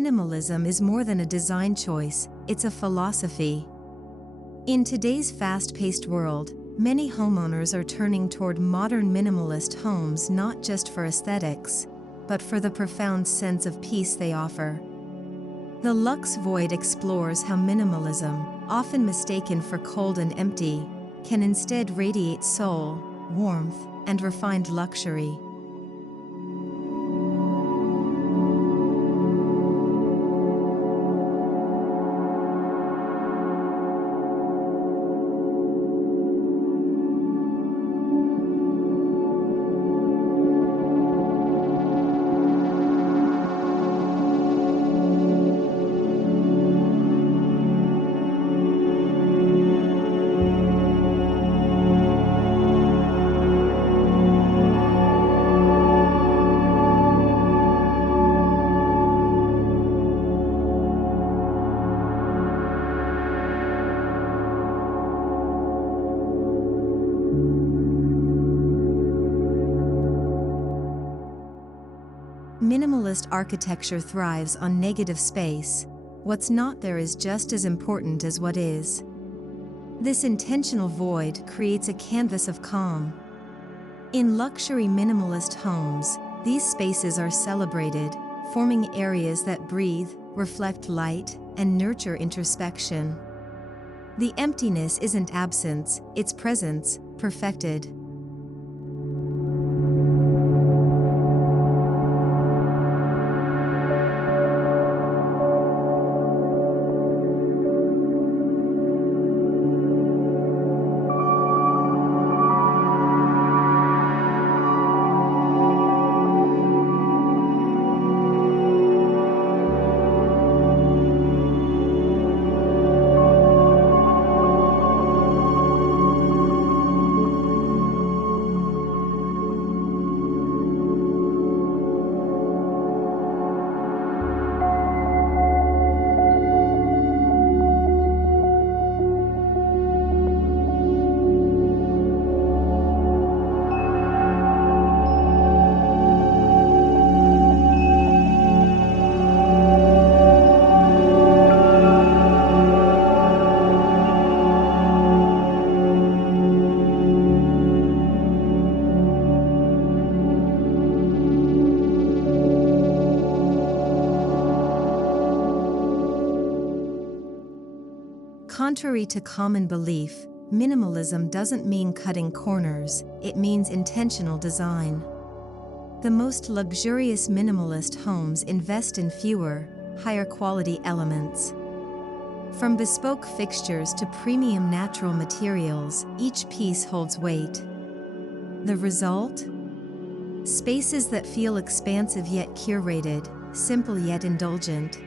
minimalism is more than a design choice, it's a philosophy. In today's fast-paced world, many homeowners are turning toward modern minimalist homes not just for aesthetics, but for the profound sense of peace they offer. The Luxe Void explores how minimalism, often mistaken for cold and empty, can instead radiate soul, warmth, and refined luxury. Minimalist architecture thrives on negative space. What's not there is just as important as what is. This intentional void creates a canvas of calm. In luxury minimalist homes, these spaces are celebrated, forming areas that breathe, reflect light, and nurture introspection. The emptiness isn't absence, it's presence, perfected. Contrary to common belief, minimalism doesn't mean cutting corners, it means intentional design. The most luxurious minimalist homes invest in fewer, higher quality elements. From bespoke fixtures to premium natural materials, each piece holds weight. The result? Spaces that feel expansive yet curated, simple yet indulgent.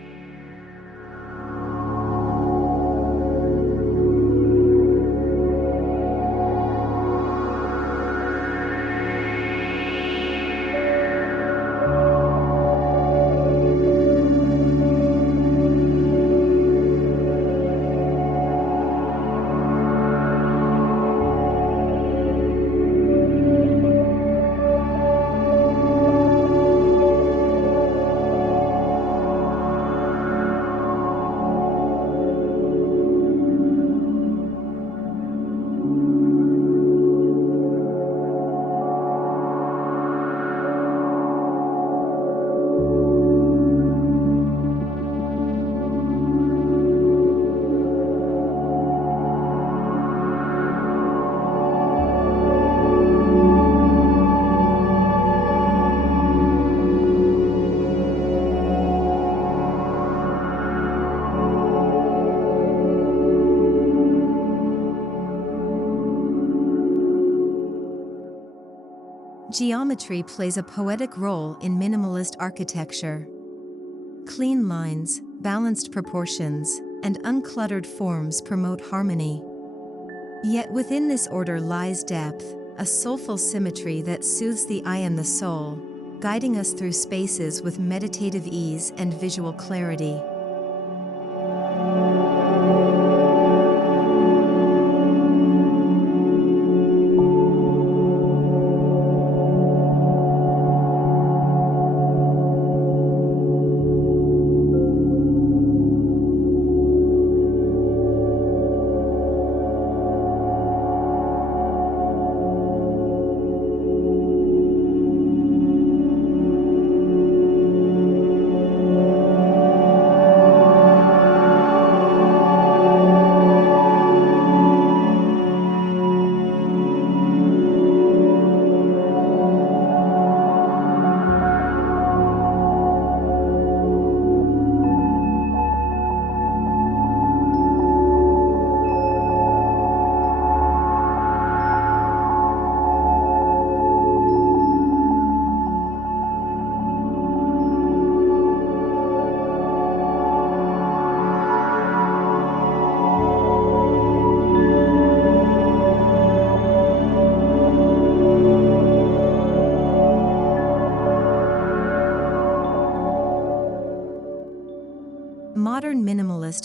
Geometry plays a poetic role in minimalist architecture. Clean lines, balanced proportions, and uncluttered forms promote harmony. Yet within this order lies depth, a soulful symmetry that soothes the eye and the soul, guiding us through spaces with meditative ease and visual clarity.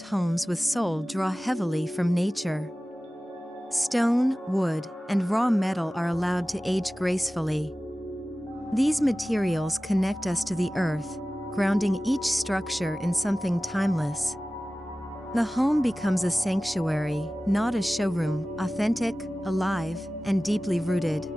homes with soul draw heavily from nature. Stone, wood, and raw metal are allowed to age gracefully. These materials connect us to the earth, grounding each structure in something timeless. The home becomes a sanctuary, not a showroom, authentic, alive, and deeply rooted.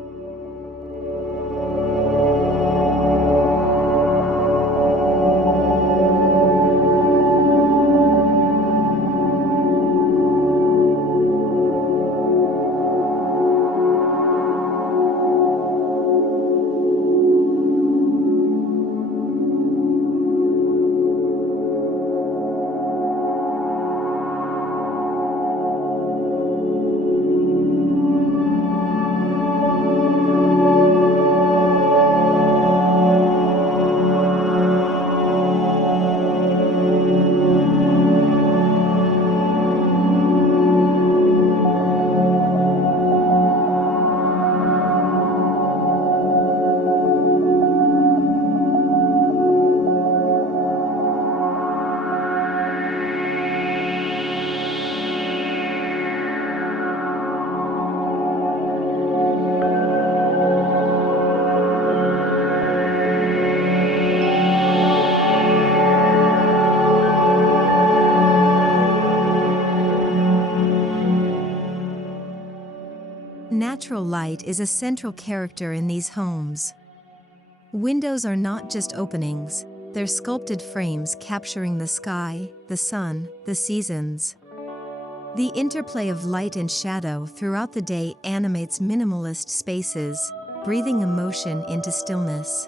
Natural light is a central character in these homes. Windows are not just openings, they're sculpted frames capturing the sky, the sun, the seasons. The interplay of light and shadow throughout the day animates minimalist spaces, breathing emotion into stillness.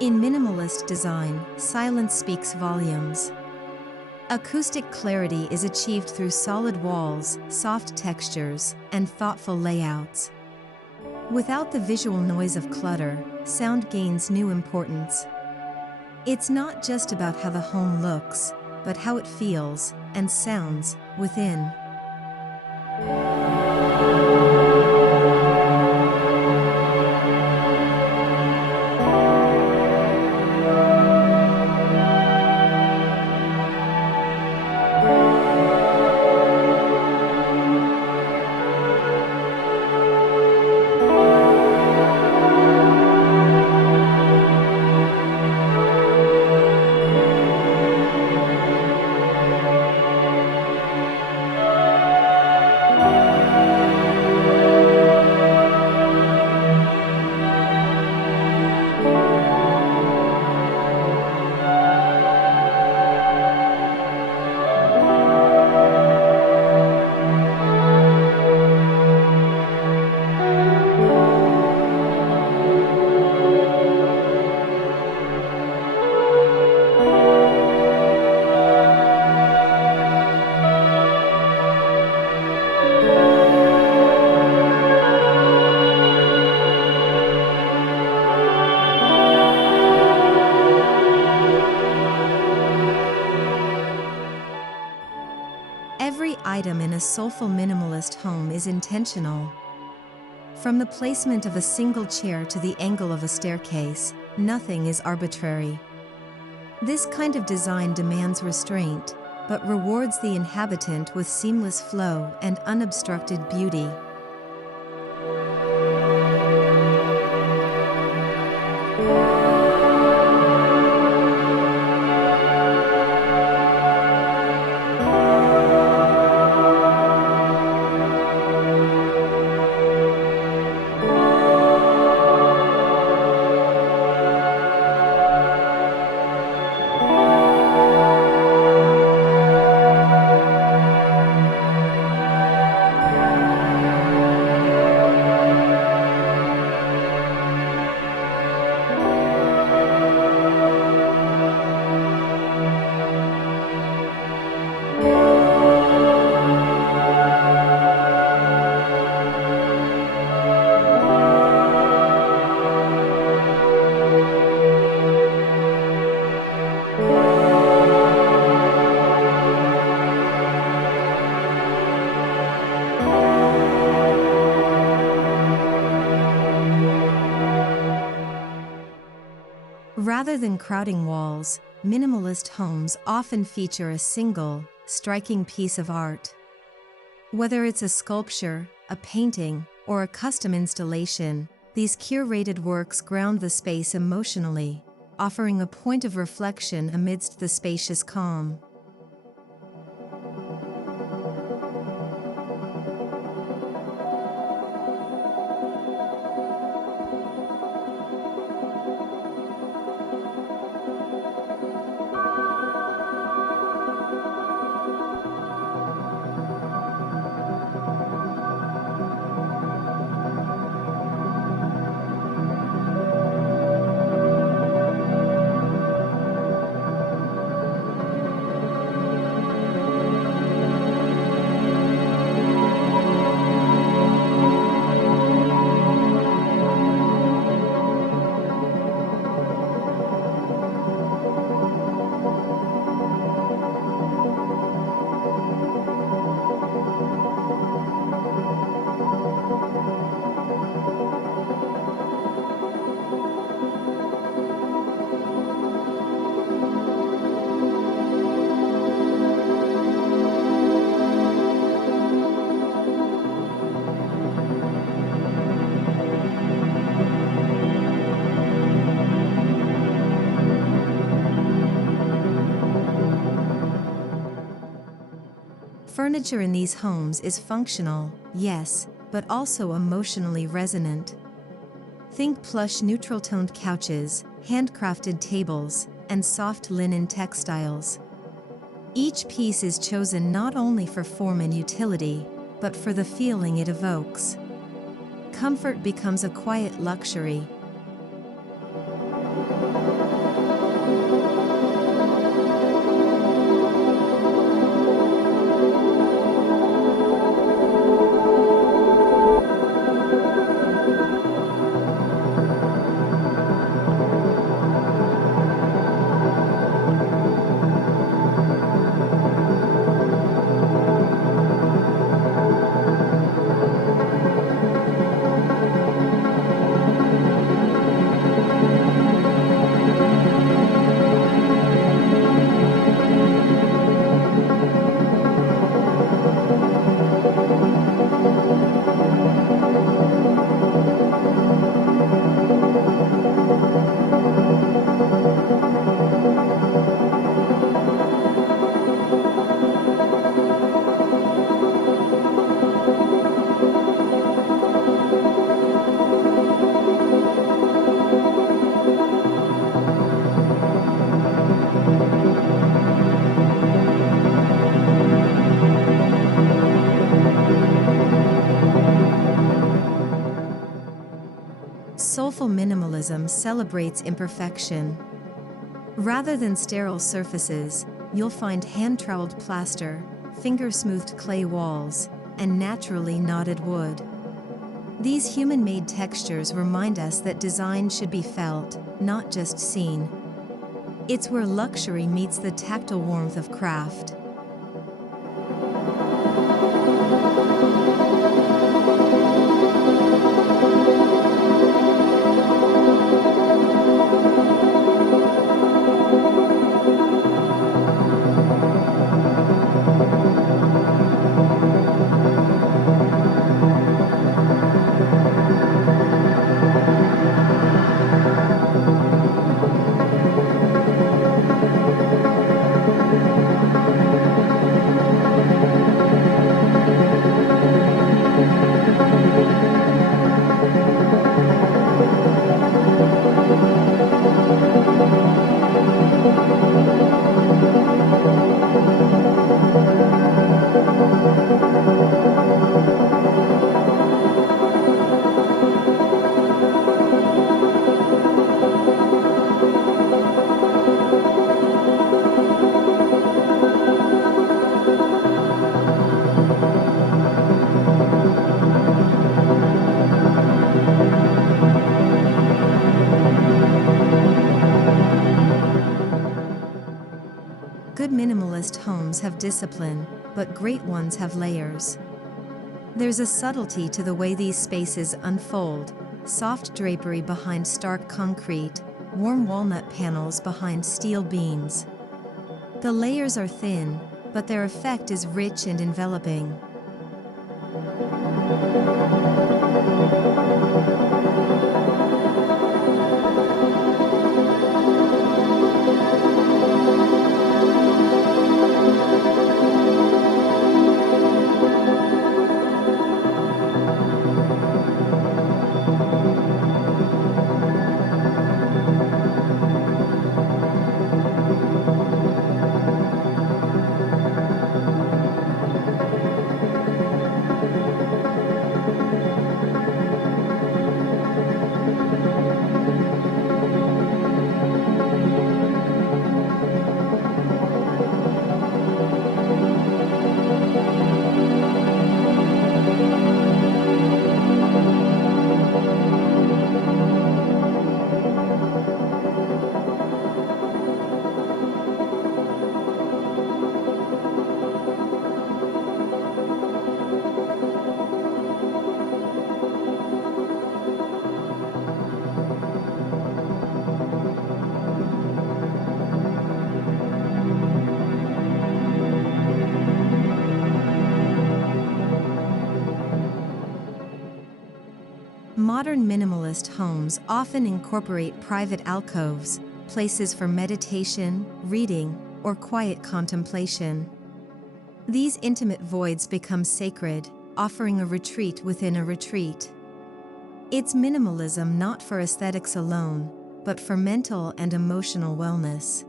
In minimalist design, silence speaks volumes. Acoustic clarity is achieved through solid walls, soft textures, and thoughtful layouts. Without the visual noise of clutter, sound gains new importance. It's not just about how the home looks, but how it feels and sounds within. Every item in a soulful minimalist home is intentional. From the placement of a single chair to the angle of a staircase, nothing is arbitrary. This kind of design demands restraint, but rewards the inhabitant with seamless flow and unobstructed beauty. Rather than crowding walls, minimalist homes often feature a single, striking piece of art. Whether it's a sculpture, a painting, or a custom installation, these curated works ground the space emotionally, offering a point of reflection amidst the spacious calm. Furniture in these homes is functional, yes, but also emotionally resonant. Think plush neutral-toned couches, handcrafted tables, and soft linen textiles. Each piece is chosen not only for form and utility, but for the feeling it evokes. Comfort becomes a quiet luxury. Soulful minimalism celebrates imperfection. Rather than sterile surfaces, you'll find hand-troweled plaster, finger-smoothed clay walls, and naturally knotted wood. These human-made textures remind us that design should be felt, not just seen. It's where luxury meets the tactile warmth of craft. minimalist homes have discipline, but great ones have layers. There's a subtlety to the way these spaces unfold: soft drapery behind stark concrete, warm walnut panels behind steel beams. The layers are thin, but their effect is rich and enveloping. Modern minimalist homes often incorporate private alcoves, places for meditation, reading, or quiet contemplation. These intimate voids become sacred, offering a retreat within a retreat. It's minimalism not for aesthetics alone, but for mental and emotional wellness.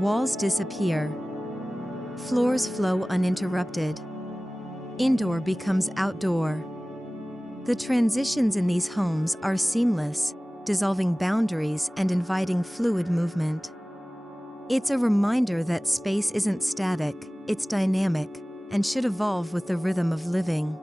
Walls disappear. Floors flow uninterrupted. Indoor becomes outdoor. The transitions in these homes are seamless, dissolving boundaries and inviting fluid movement. It's a reminder that space isn't static, it's dynamic, and should evolve with the rhythm of living.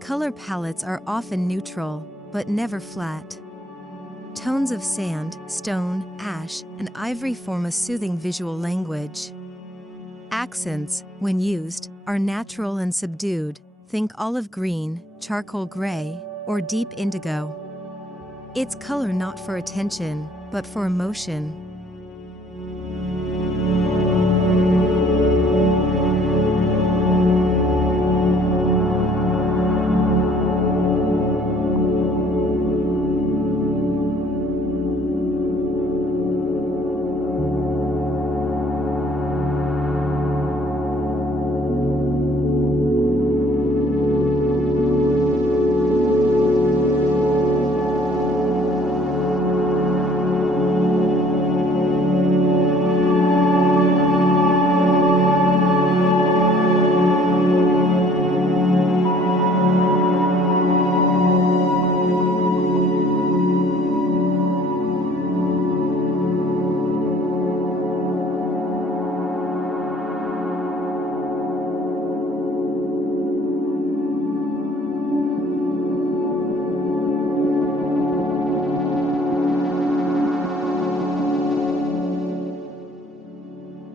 Color palettes are often neutral, but never flat. Tones of sand, stone, ash, and ivory form a soothing visual language. Accents, when used, are natural and subdued. Think olive green, charcoal gray, or deep indigo. It's color not for attention, but for emotion.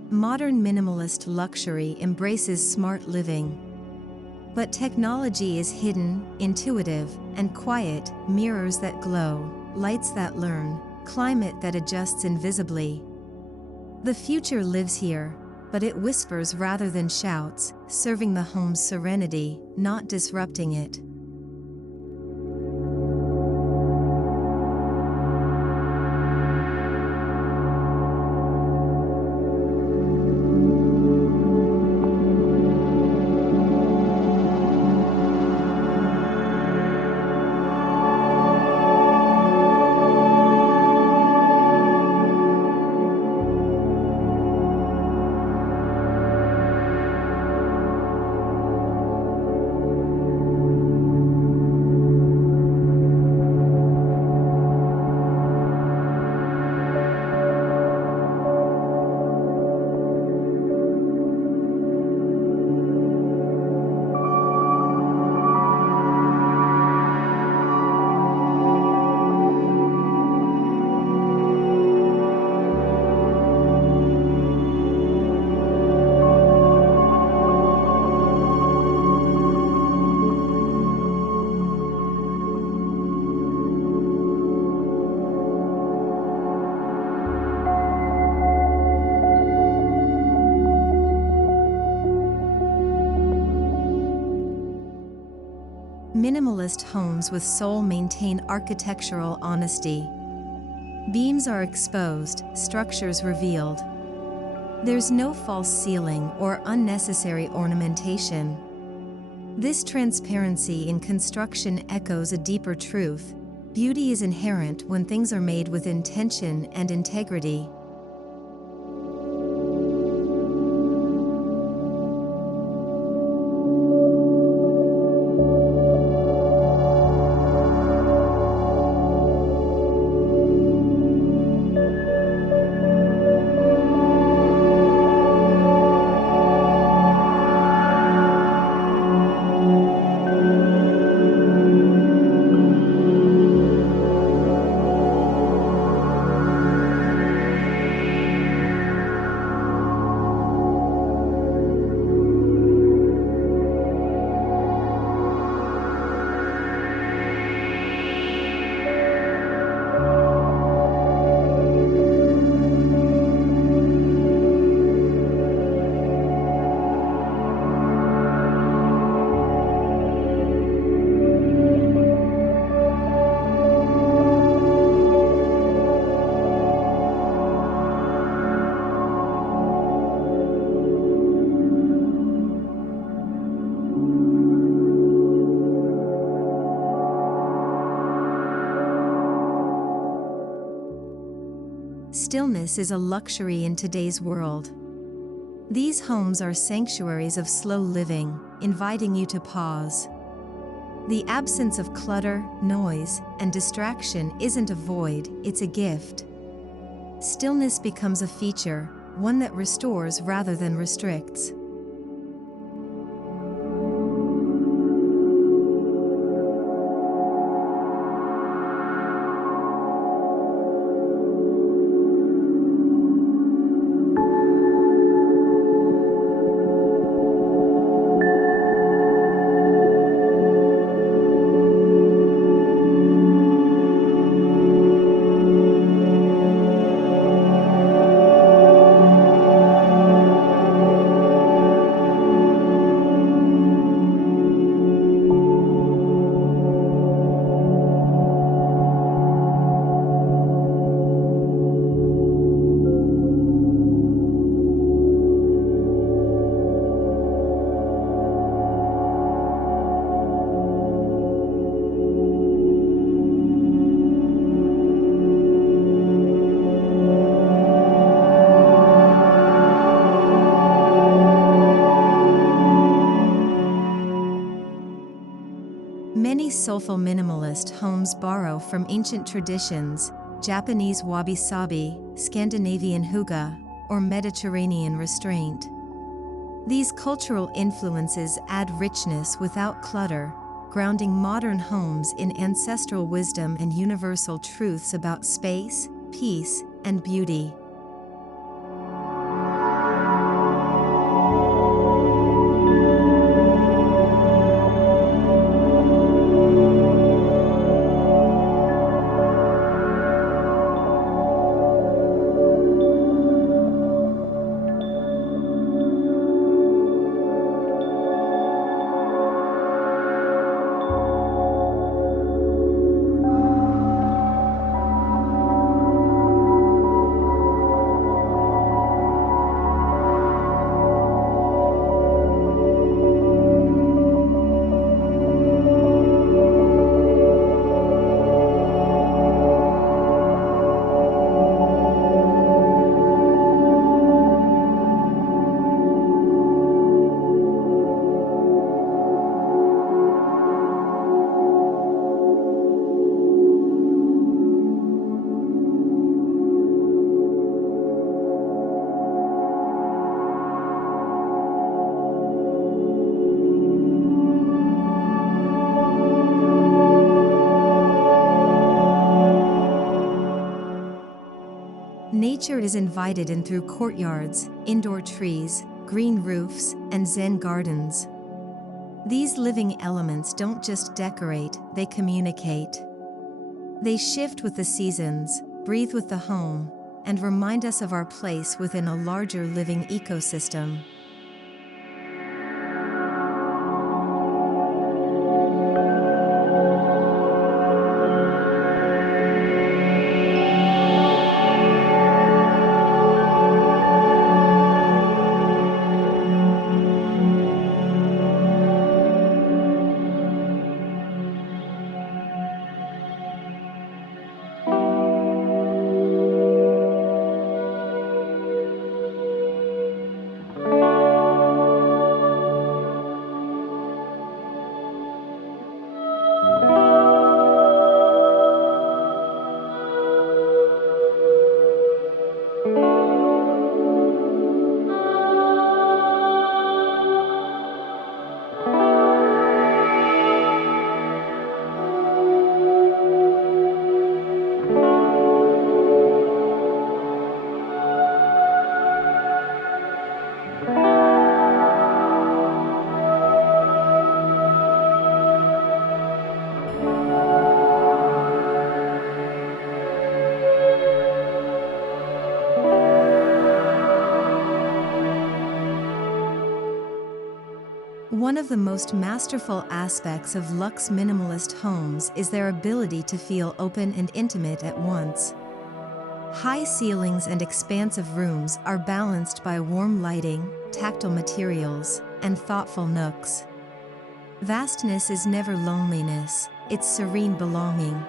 Modern minimalist luxury embraces smart living. But technology is hidden, intuitive, and quiet, mirrors that glow, lights that learn, climate that adjusts invisibly. The future lives here, but it whispers rather than shouts, serving the home's serenity, not disrupting it. Minimalist homes with soul maintain architectural honesty. Beams are exposed, structures revealed. There's no false ceiling or unnecessary ornamentation. This transparency in construction echoes a deeper truth. Beauty is inherent when things are made with intention and integrity. Stillness is a luxury in today's world. These homes are sanctuaries of slow living, inviting you to pause. The absence of clutter, noise, and distraction isn't a void, it's a gift. Stillness becomes a feature, one that restores rather than restricts. Soulful Minimalist Homes borrow from ancient traditions, Japanese wabi-sabi, Scandinavian hygge, or Mediterranean restraint. These cultural influences add richness without clutter, grounding modern homes in ancestral wisdom and universal truths about space, peace, and beauty. Nature is invited in through courtyards, indoor trees, green roofs, and Zen gardens. These living elements don't just decorate, they communicate. They shift with the seasons, breathe with the home, and remind us of our place within a larger living ecosystem. One of the most masterful aspects of Luxe Minimalist Homes is their ability to feel open and intimate at once. High ceilings and expansive rooms are balanced by warm lighting, tactile materials, and thoughtful nooks. Vastness is never loneliness, it's serene belonging.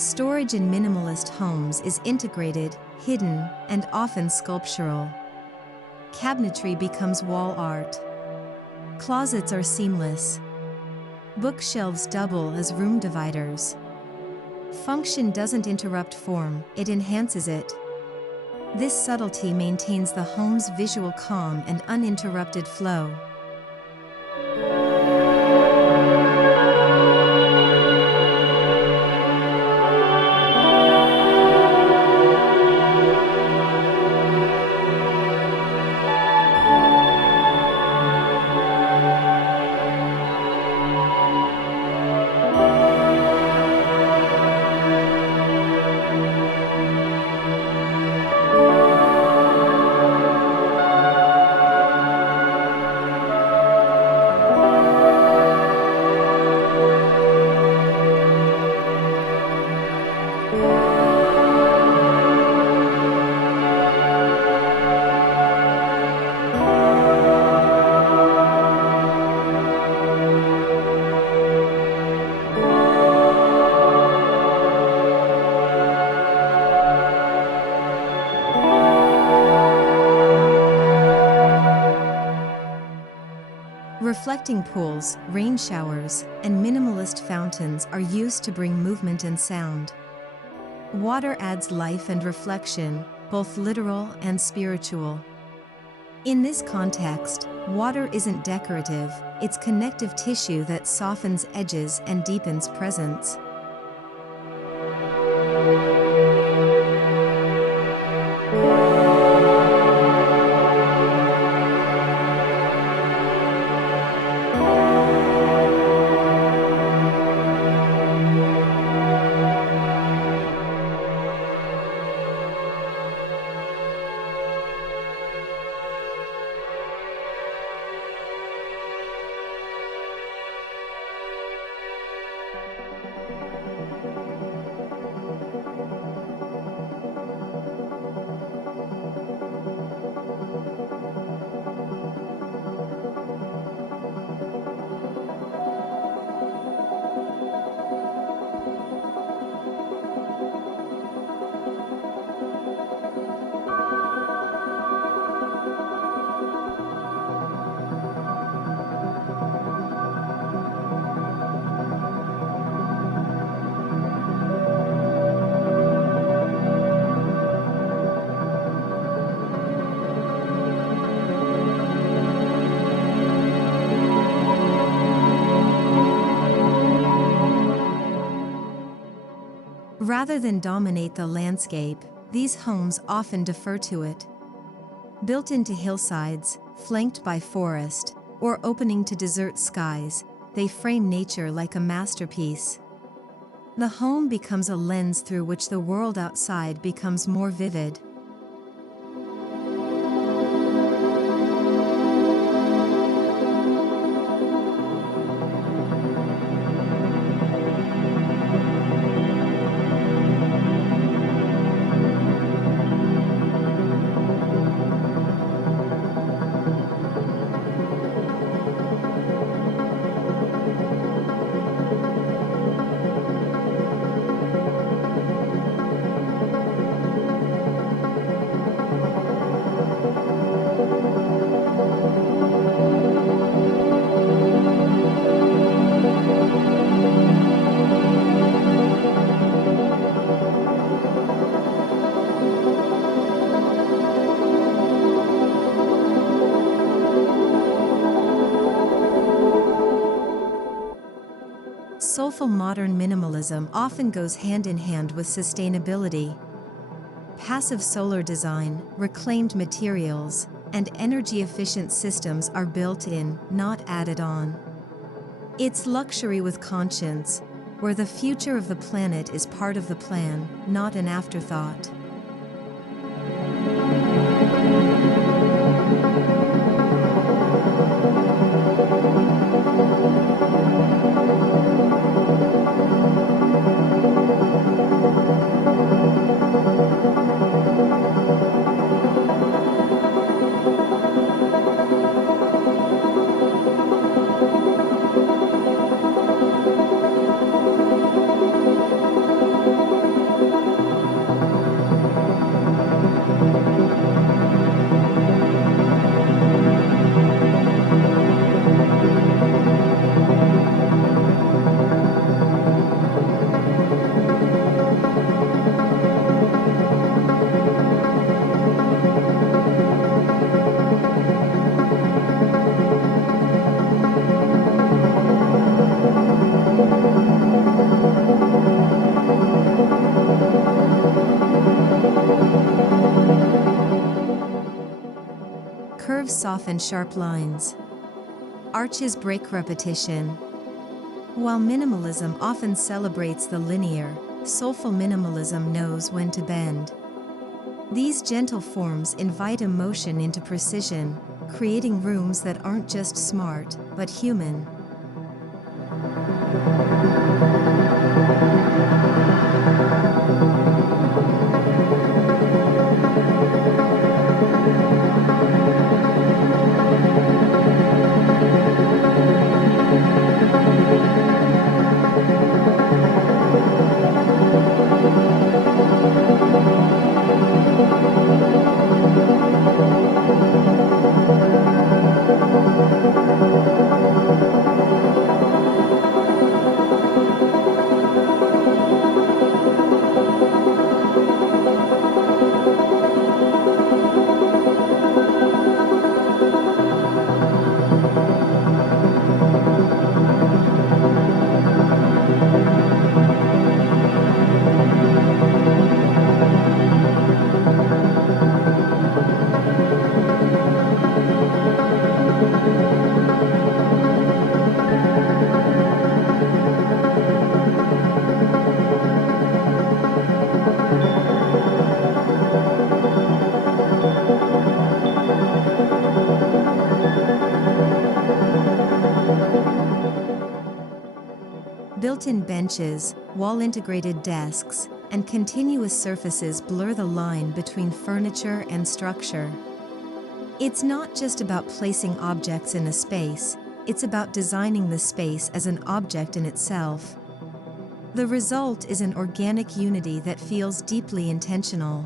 Storage in minimalist homes is integrated, hidden, and often sculptural. Cabinetry becomes wall art. Closets are seamless. Bookshelves double as room dividers. Function doesn't interrupt form, it enhances it. This subtlety maintains the home's visual calm and uninterrupted flow. Reflecting pools, rain showers, and minimalist fountains are used to bring movement and sound. Water adds life and reflection, both literal and spiritual. In this context, water isn't decorative, it's connective tissue that softens edges and deepens presence. Rather than dominate the landscape, these homes often defer to it. Built into hillsides, flanked by forest, or opening to desert skies, they frame nature like a masterpiece. The home becomes a lens through which the world outside becomes more vivid. Soulful modern minimalism often goes hand in hand with sustainability. Passive solar design, reclaimed materials, and energy-efficient systems are built in, not added on. It's luxury with conscience, where the future of the planet is part of the plan, not an afterthought. soften sharp lines. Arches break repetition. While minimalism often celebrates the linear, soulful minimalism knows when to bend. These gentle forms invite emotion into precision, creating rooms that aren't just smart, but human. Built-in benches, wall-integrated desks, and continuous surfaces blur the line between furniture and structure. It's not just about placing objects in a space, it's about designing the space as an object in itself. The result is an organic unity that feels deeply intentional.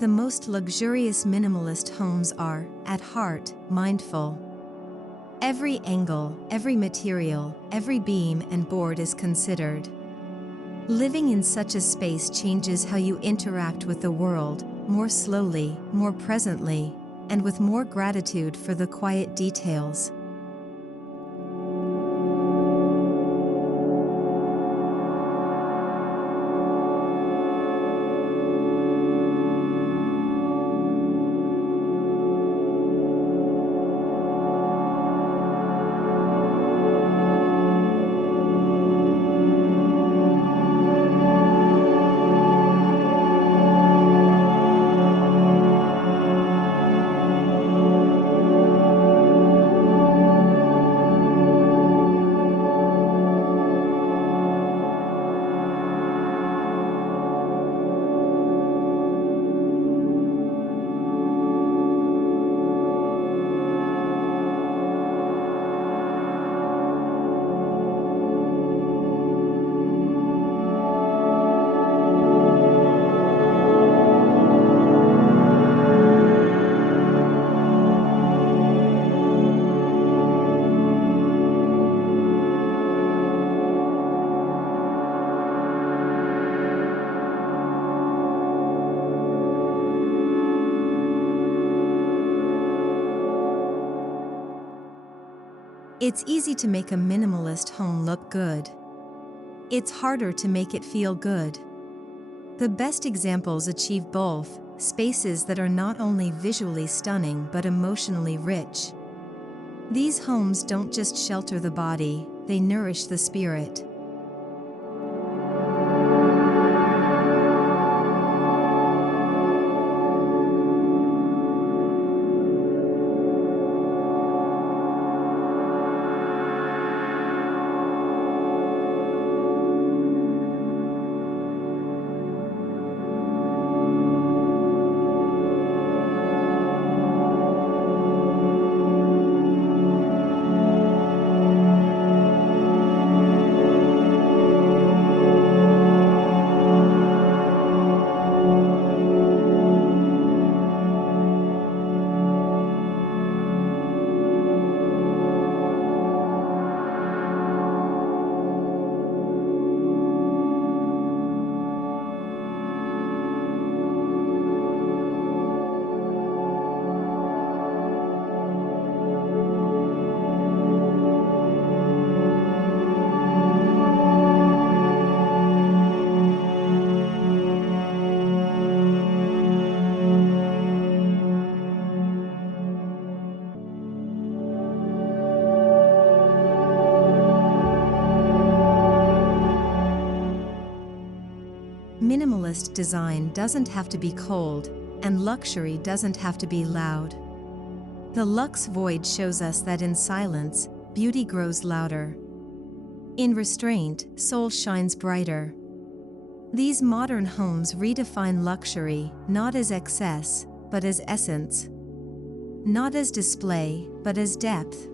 The most luxurious minimalist homes are, at heart, mindful. Every angle, every material, every beam and board is considered. Living in such a space changes how you interact with the world, more slowly, more presently, and with more gratitude for the quiet details. It's easy to make a minimalist home look good. It's harder to make it feel good. The best examples achieve both, spaces that are not only visually stunning but emotionally rich. These homes don't just shelter the body, they nourish the spirit. Minimalist design doesn't have to be cold, and luxury doesn't have to be loud. The Luxe Void shows us that in silence, beauty grows louder. In restraint, soul shines brighter. These modern homes redefine luxury, not as excess, but as essence. Not as display, but as depth.